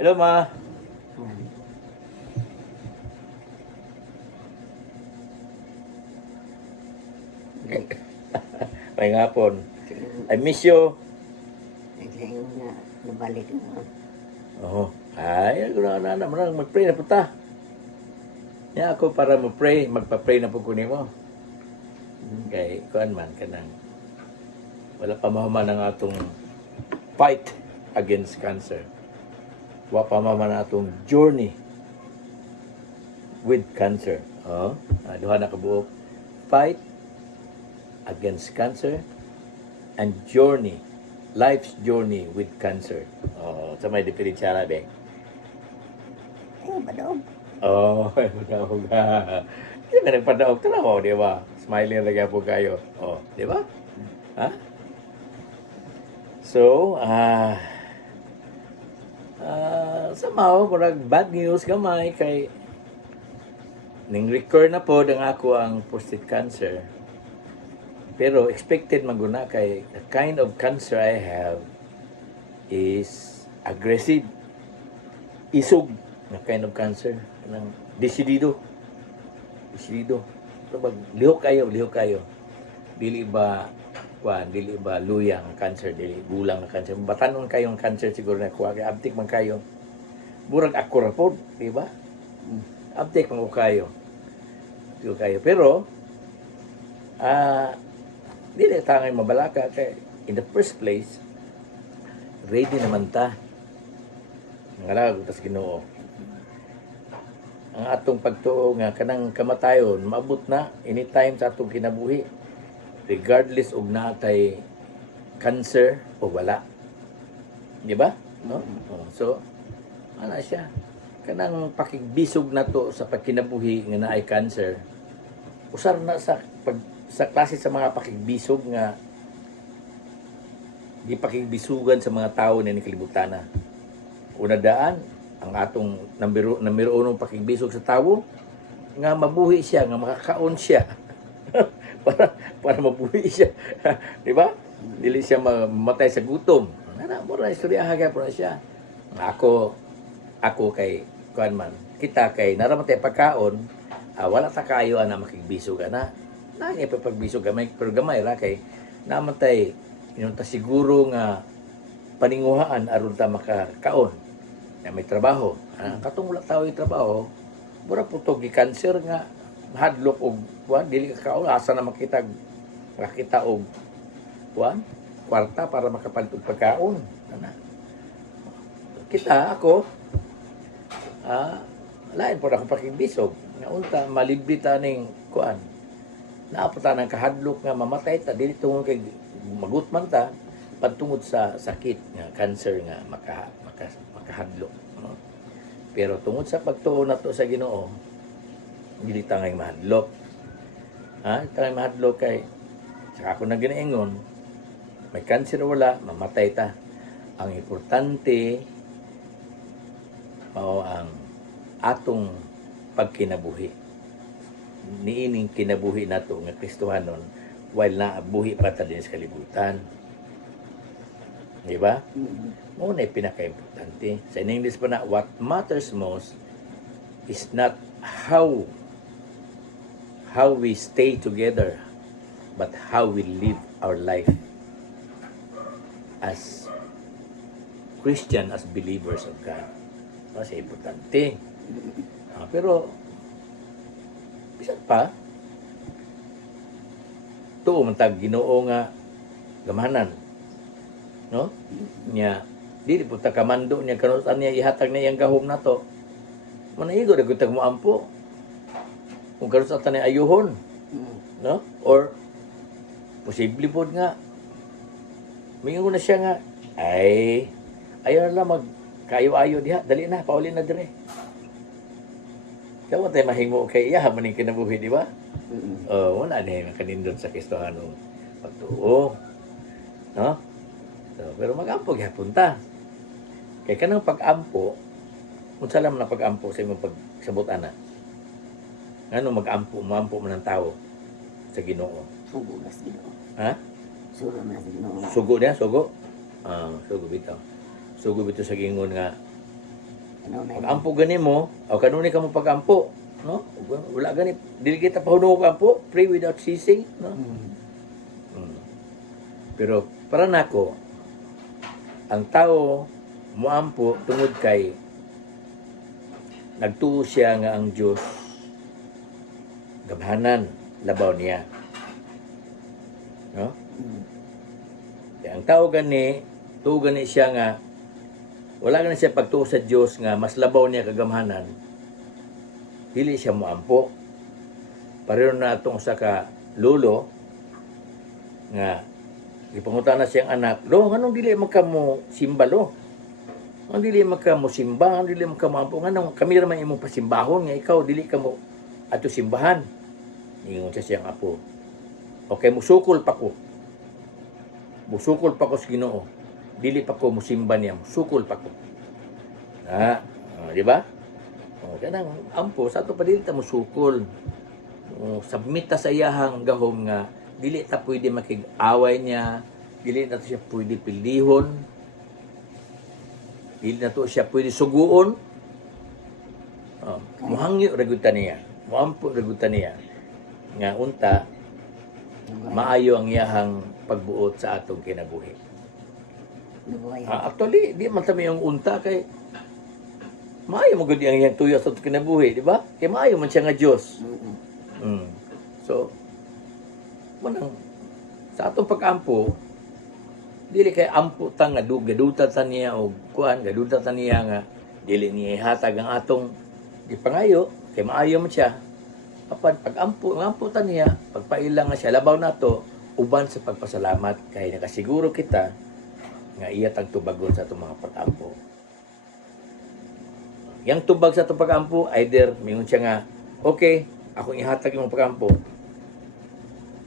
Hello, ma. May hapon. I miss you. Sa'yo na nabalik mo. Oh, ay, na mag-pray na puta. Ya ako para mo-pray, magpa-pray na po kunin mo. Kay kuan man kanang wala pa mahuman ang atong fight against cancer. Wa pa mahuman ang atong journey with cancer. Oh, duha na kabuok. Fight against cancer and journey, life's journey with cancer. Oh, sa may diferensya be. Ay, badog. Oh, padawag ka. Hindi ka nagpadawag. Tanaw, di ba? Smiling lagi po kayo. Oh, di ba? Ha? So, somehow, parang bad news gamay kay ning-recur na po ng ako ang prostate cancer. Pero expected maguna kay the kind of cancer I have is aggressive. Isog na kind of cancer. Kanang decidido. Decidido. So, lihok kayo. Dili ba luyang cancer, dili gulang na cancer. Batanon kayong cancer siguro na kuha kay abtik man kayo. Burag ako ra pod, di ba? Abtik man ko kayo. Pero dili tangay mabalaka kay in the first place ready naman ta. Ngalag tas Ginoo. Ang atong pagtuo nga kanang kamatayon maabot na anytime sa atong kinabuhi regardless og natay cancer o wala. Di ba? No? Oh, so ana siya kanang pakigbisog nato sa pagkinabuhi nga naay cancer. Usar na sa klase sa mga pakigbisog nga di pakigbisugan sa mga tao na kalibutan na. Una daan ang atong numero unong pakigbisog sa tawo nga mabuhi siya, nga makakaon siya. para mabuhi siya. Di ba? Dili siya mamatay sa gutom. Ana mo ra istorya hagay po na siya. Ako kay kuan man. Kita kay naramatay pagkaon, wala ta kayo ana makigbisog ana. Nangyay pa pagbisog gamay pero gamay ra kay namatay ta siguro nga paninguhaan aron ta makakaon na may trabaho. Katong wala tawo yung trabaho, mura po ito cancer nga hadlok og kuan dili ka kaon asa na makita og kuan kwarta para makapalit og pagkaon. Ako lain po ako pakigbisog nga unta malibre ta ning kuan naapata ng kahadlok nga mamatay ta dili tungod kay magutman ta pagtungod sa sakit nga cancer nga makahadlok, no? Pero tungod sa pagtuo nato sa Ginoo dili ta ngay mahadlok. Tangay mahadlok kay saka ako na ginaingon may cancer wala mamatay ta. Ang importante mao ang atong pagkinabuhi. Niining kinabuhi nato nga Kristohanon while naabuhi pa ta din sa kalibutan. Di ba? Mo na pinaka-importante. Sa English pa na, what matters most is not how we stay together, but how we live our life as Christian, as believers of God. Kasi importante. Pero bisan pa tuo man tag Ginoo nga gamahanan, no? Nya dili po ta kamando niya kanutan niya ihatag na iyang gahom nato. Manaigo na gutag mo ampo. Kung kanutan niya ayuhon, no? Or posible pod nga mingon na siya nga ay ayaw na mag kayo-ayo diha, dali na pauli na dire. Kawa tayo mahimo kay iya maning kinabuhi, di ba? Wala na kanindot sa Kristohanong pagtuo. No? So, pero mag-ampo gyapon ta. Kay kanang pag-ampo, unsa lang na pag-ampo sa imong pagsabot ana? Ngano mag-ampo man ang tao sa Ginoo? Sugo na sa Ginoo. Ha? Sugo na sa Ginoo. Sugo niya, sugo? Sugo bitaw. Sugo bitaw sa gingon nga Ano na Pag-ampo gani mo, o kanuni ka mo pag-ampo, no? Wala gani, dili kita pahuno ko ampo, pray without ceasing, no? Mm. Pero para nako, ang tao moampo tungod kay nagtuo siya nga ang Dios gamhanan labaw niya. No? Kaya ang tao gani, tuo gani siya nga wala gani siya pagtuo sa Dios nga mas labaw niya kagamhanan. Dili siya moampo. Pareho na atong sa ka lolo nga ipangutan na siyang anak, lo, anong dili magkamo simba, lo? Anong dili magkamo simba? Anong dili magkamo ampo? Anong kami naman imong pasimbahon nga ikaw, dili ka mo ato simbahan. Ingon siya siyang apo. Okay, musukol pa ko. Musukol pa ko sa Ginoo. Dili pa ko musimba niya, musukol pa ko. Di ba? Kanang ampo, sa ato pa dili ta musukol. Submit ta sa iyahang gahom nga dili ta pwede makig-away niya, dili na to siya pwede pildihon, dili na to siya pwede suguon. Muhangyo ragutan niya, muampo ragutan niya, nga unta, maayo ang iyahang pagbuot sa atong kinabuhi. Actually, di man tami yung unta kay maayo mo gud ang iyang tuyo sa atong kinabuhi, di ba? Kay maayo man siya nga Dios. So, manang sa atong pag-ampo, dili kay ampo ta nga gaduta ta niya o kuan gaduta ta niya nga dili niya ihatag ang atong gipangayo kay maayo man siya. Apan pag-ampo ta niya, pagpailang nga siya labaw nato uban sa pagpasalamat kay nakasiguro kita nga iya tang tubagon sa atong mga pag-ampo. Yang tubag sa atong pag-ampo either mingon siya nga okay, akong ihatag imong pag-ampo.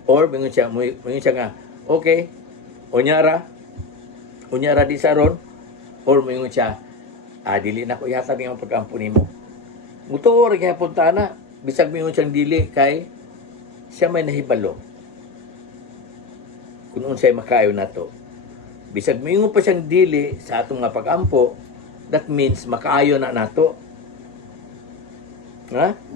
Or mingon siya nga, okay, unyara di saron, or mingon siya, dili na ko ihatag yung pag-ampo nimo. Mutuor gyapon ta na, bisag mingon siyang dili kay siya may nahibalo. Kung unsay makayo nato. Bisag mingon pa siyang dili sa atong nga pag-ampo, that means makaayo na nato.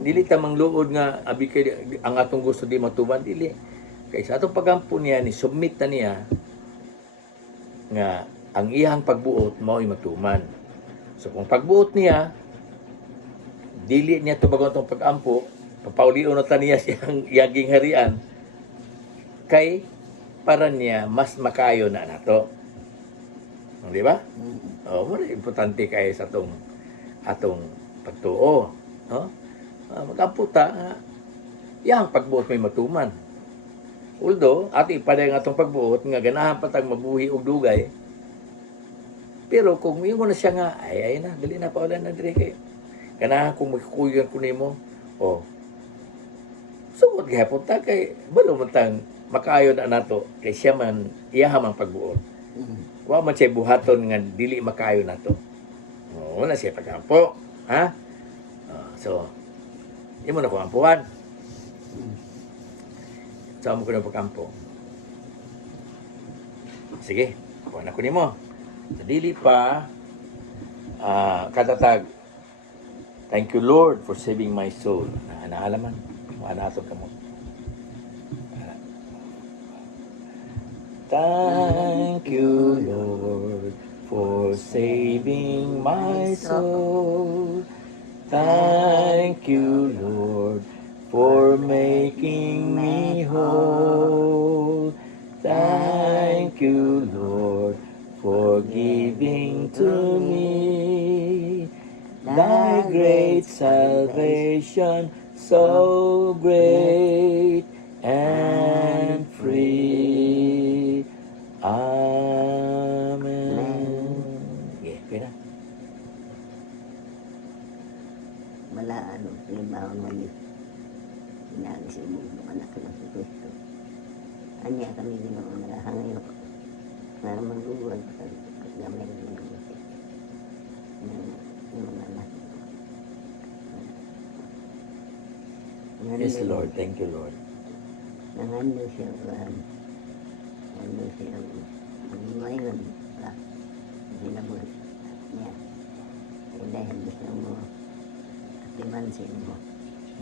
Dili ta mangluod nga abi kay ang atong gusto di matuman, dili. Kay sa atong pagampo niya ni submit na niya nga ang iyang pagbuot mao'y matuman. So kung pagbuot niya dili niya tubagon tong pag-ampo, papaulion na ta niya siyang yaging harian kay para niya mas makayo na nato. Di ba? Mo importante kay sa atong pagtuo, no? Mag-ampo ta yang pagbuot may matuman. Although, ato ipaday nga itong pagbuot, nga ganahan pa tang mabuhi og dugay, pero kung mo na siya nga, ay na, dali na paulan na dire kay. Ganahan kung magkukuyan ko nimo, sugod gihapon ta kay, balo man tang makaayo na nato, kay siya man, iyaha man pagbuot. Wa man siya buhaton nga, dili makaayo nato. Wala siya pag-ampo, ha? So, imo na ko ampuhan. Sama ko na pagkampo. Sige, kuha na ko nimo. Sa dili pa, katatag, thank you Lord for saving my soul. Naalaman, maanato ka mo. Thank you Lord for saving my soul. Thank you Lord for making me whole. Thank you, Lord, for giving to me thy great salvation, so great and free. Amen. Okay, okay na. Wala limbaon mali. Inagis mo anak ko sa Kristo. Anya kami Ginoo nga hangayo para magbuwag sa gamay ng mga anak. Yes, Lord. Thank you, Lord. Nangando siya ano siya ngayon pa hinabot niya. dahil gusto mo atimansin mo.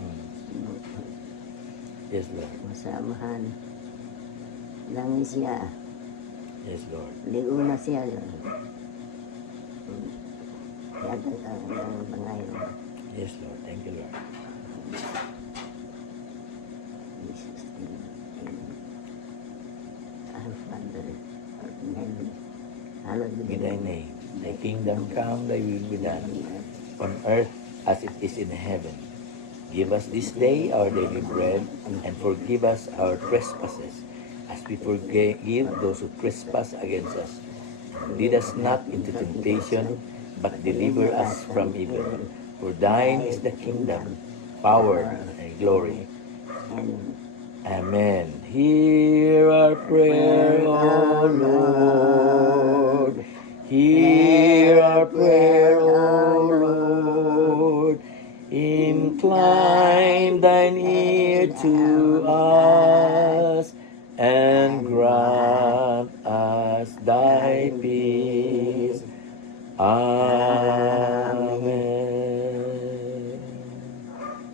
Mm. Yes, Lord. Masamahan. Langis siya. Yes, Lord. Liuna siya. Yata ka ng pangayon. Yes, Lord. Thank you, Lord. Jesus name. Amen. Our Father, art in heaven, hallowed Be thy name. Thy kingdom come, thy will be done, on earth as it is in heaven. Give us this day our daily bread, and forgive us our trespasses, as we forgive those who trespass against us. And lead us not into temptation, but deliver us from evil. For thine is the kingdom, power, and glory. And Amen. Hear our prayer, O Lord. Hear our prayer, O Lord. Incline thine ear to us and grant us thy peace. Amen.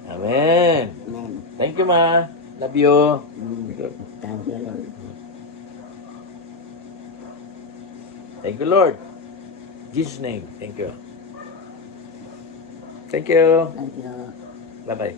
Amen. Amen. Thank you, Ma. Love you. Thank you, Lord. Thank you, Lord. In Jesus' name. Thank you. Thank you. Thank you. Bye-bye.